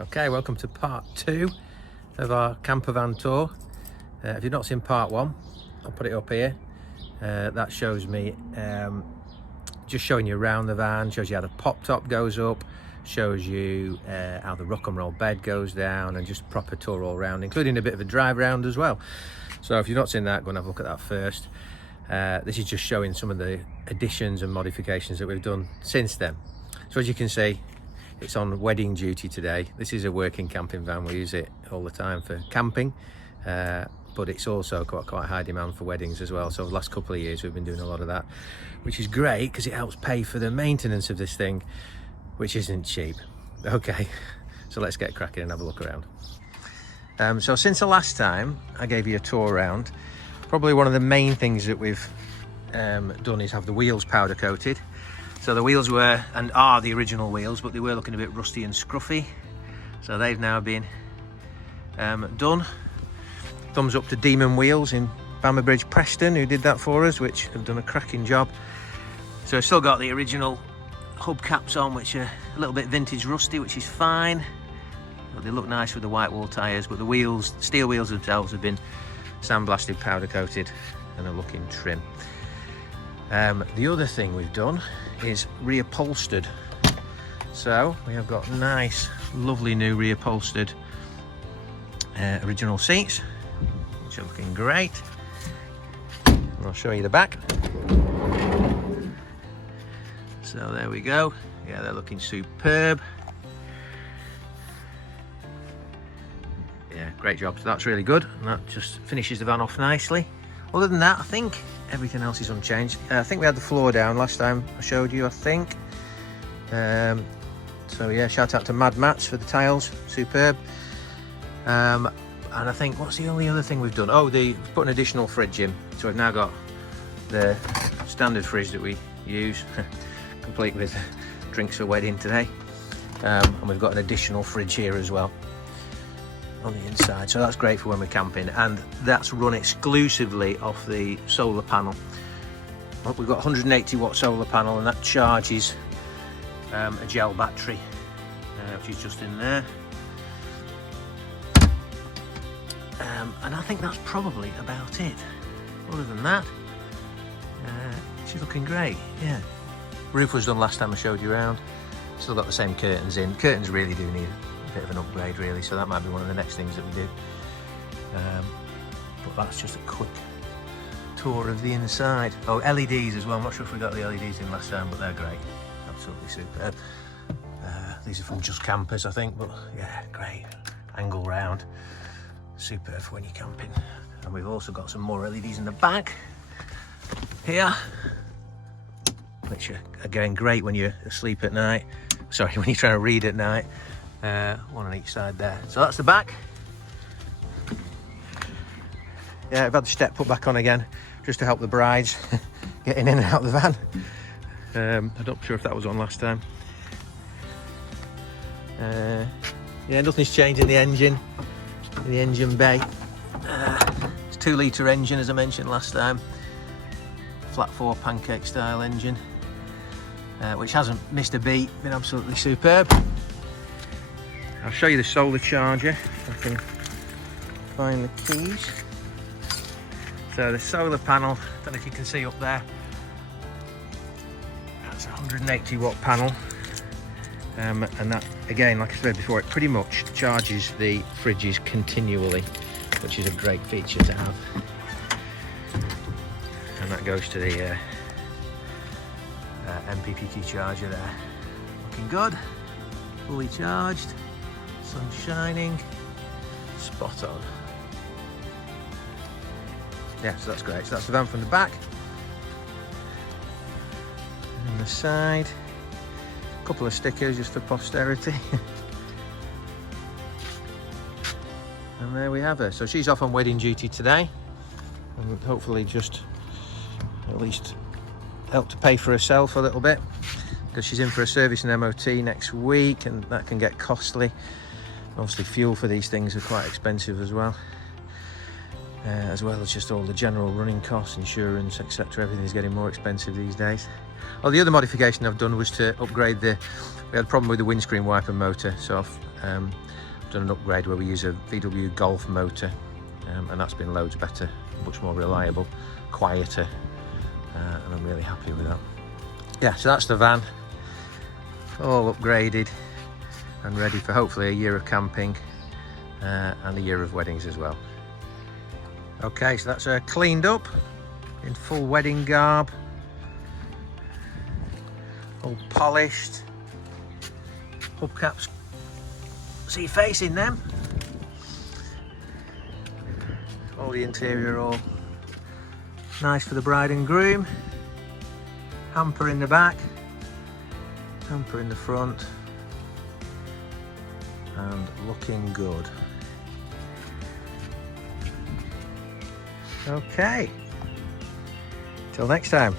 Okay, welcome to part 2 of our camper van tour. If you've not seen part 1, I'll put it up here. That shows me just showing you around the van, shows you how the pop top goes up, shows you how the rock and roll bed goes down, and just proper tour all around, including a bit of a drive round as well. So if you've not seen that, go and have a look at that first. This is just showing some of the additions and modifications that we've done since then. So as you can see, it's on wedding duty today. This is a working camping van. We use it all the time for camping, but it's also got quite high demand for weddings as well. So the last couple of years we've been doing a lot of that, which is great because it helps pay for the maintenance of this thing, which isn't cheap. Okay, so let's get cracking and have a look around. So since the last time I gave you a tour around, probably one of the main things that we've done is have the wheels powder coated. So the wheels were and are the original wheels, but they were looking a bit rusty and scruffy. So they've now been done. Thumbs up to Demon Wheels in Bamber Preston, who did that for us, which have done a cracking job. So I've still got the original hubcaps on, which are a little bit vintage rusty, which is fine. But they look nice with the white wall tyres, but the wheels, steel wheels themselves, have been sandblasted, powder coated, and are looking trim. The other thing we've done is reupholstered. So we have got nice, lovely new reupholstered original seats, which are looking great. And I'll show you the back. So there we go. Yeah, they're looking superb. Yeah, great job. So that's really good. And that just finishes the van off nicely. Other than that, I think everything else is unchanged. I think we had the floor down last time I showed you, I think. So yeah, shout out to Mad Mats for the tiles, superb. And I think, what's the only other thing we've done? Oh, put an additional fridge in. So we've now got the standard fridge that we use, complete with drinks for wedding today. And we've got an additional fridge here as well on the inside, so that's great for when we're camping, and that's run exclusively off the solar panel. We've got 180 watt solar panel, and that charges a gel battery, which is just in there. And I think that's probably about it. Other than that, she's looking great. Yeah, roof was done last time I showed you around. Still got the same curtains in. Curtains really do need a bit of an upgrade, really, so that might be one of the next things that we do. But that's just a quick tour of the inside. Oh, LEDs as well. I'm not sure if we got the LEDs in last time, but they're great. Absolutely superb. These are from Just Campers, I think, but yeah, great. Angle round. Superb for when you're camping. And we've also got some more LEDs in the back here, which are again great when you're asleep at night. Sorry, when you're trying to read at night. One on each side there. So that's the back. Yeah, I've had the step put back on again just to help the brides getting in and out of the van. I'm not sure if that was on last time. Yeah, nothing's changed in the engine bay. It's 2 litre engine, as I mentioned last time. Flat 4 pancake style engine, which hasn't missed a beat, been absolutely superb. I'll show you the solar charger if I can find the keys. So the solar panel, don't know if you can see up there, that's a 180 watt panel, and that, again, like I said before, it pretty much charges the fridges continually, which is a great feature to have. And that goes to the MPPT charger there. Looking good, fully charged. Sun shining, spot on. Yeah, so that's great. So that's the van from the back. And the side, a couple of stickers just for posterity. And there we have her. So she's off on wedding duty today, and hopefully just at least help to pay for herself a little bit, because she's in for a service and MOT next week, and that can get costly. Obviously fuel for these things are quite expensive as well as just all the general running costs, insurance, etc. Everything's getting more expensive these days. Oh, the other modification I've done was to upgrade we had a problem with the windscreen wiper motor, so I've done an upgrade where we use a VW Golf motor, and that's been loads better, much more reliable, quieter, and I'm really happy with that. Yeah, so that's the van, all upgraded and ready for hopefully a year of camping and a year of weddings as well. Okay, so that's cleaned up in full wedding garb, all polished, hubcaps, see your face in them, all the interior all nice for the bride and groom, hamper in the back, hamper in the front, and looking good. Okay, till next time.